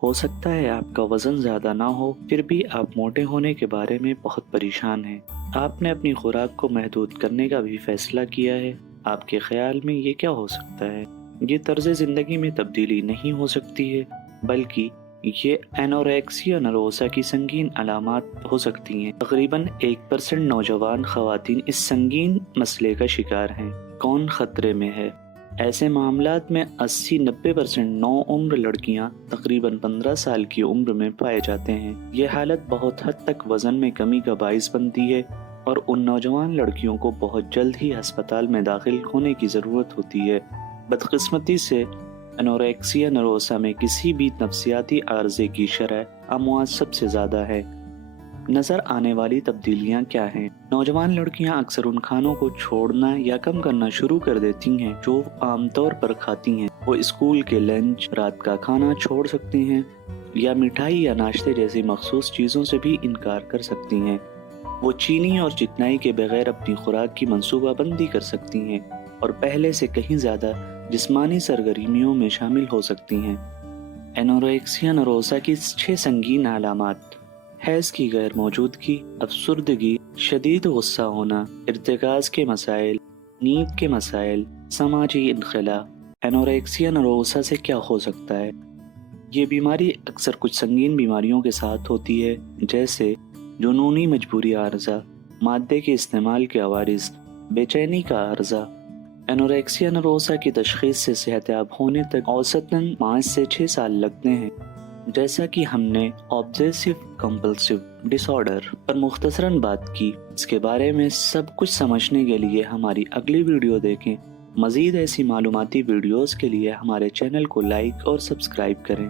हो सकता है आपका वज़न ज़्यादा ना हो, फिर भी आप मोटे होने के बारे में बहुत परेशान हैं। आपने अपनी खुराक को महदूद करने का भी फैसला किया है। आपके ख़्याल में ये क्या हो सकता है? ये तर्ज़ ज़िंदगी में तब्दीली नहीं हो सकती है, बल्कि ये एनोरेक्सिया नरोसा की संगीन अलामात हो सकती हैं। तकरीबन 1% नौजवान ख़वातीन इस संगीन मसले का शिकार हैं। कौन ख़तरे में है? ऐसे मामलात में 80-90% नौउम्र लड़कियां तकरीबन 15 साल की उम्र में पाए जाते हैं। ये हालत बहुत हद तक वज़न में कमी का बाइस बनती है और उन नौजवान लड़कियों को बहुत जल्द ही अस्पताल में दाखिल होने की ज़रूरत होती है। बदकिस्मती से एनोरेक्सिया नरोसा में किसी भी नफसियाती आर्ज़े की शरह अमवात सबसे ज़्यादा है। नज़र आने वाली तब्दीलियाँ क्या हैं? नौजवान लड़कियां अक्सर उन खानों को छोड़ना या कम करना शुरू कर देती हैं जो आमतौर पर खाती हैं। वो स्कूल के लंच, रात का खाना छोड़ सकती हैं या मिठाई या नाश्ते जैसी मखसूस चीज़ों से भी इनकार कर सकती हैं। वो चीनी और चिकनाई के बगैर अपनी खुराक की मंसूबाबंदी कर सकती हैं और पहले से कहीं ज़्यादा जिस्मानी सरगर्मियों में शामिल हो सकती हैं। एनोरेक्सिया नरोसा की 6 संगीन अलामात: हैज़ की गैर मौजूदगी, अफसुर्दगी, शदीद गुस्सा होना, इर्तिकाज़ के मसाइल, नींद के मसाइल, समाजी इनखला। एनोरेक्सिया नरोसा से क्या हो सकता है? ये बीमारी अक्सर कुछ संगीन बीमारियों के साथ होती है, जैसे जुनूनी मजबूरी आर्ज़ा, मादे के इस्तेमाल के अवारिस, बेचैनी का आर्ज़ा। एनोरेक्सिया नरोसा की तशख़ीस से सेहतयाब होने तक औसतन 5 से 6 साल लगते हैं। जैसा कि हमने ऑब्सेसिव कंपल्सिव डिसऑर्डर पर मुख्तसरन बात की, इसके बारे में सब कुछ समझने के लिए हमारी अगली वीडियो देखें। मज़ीद ऐसी मालूमाती वीडियोस के लिए हमारे चैनल को लाइक और सब्सक्राइब करें।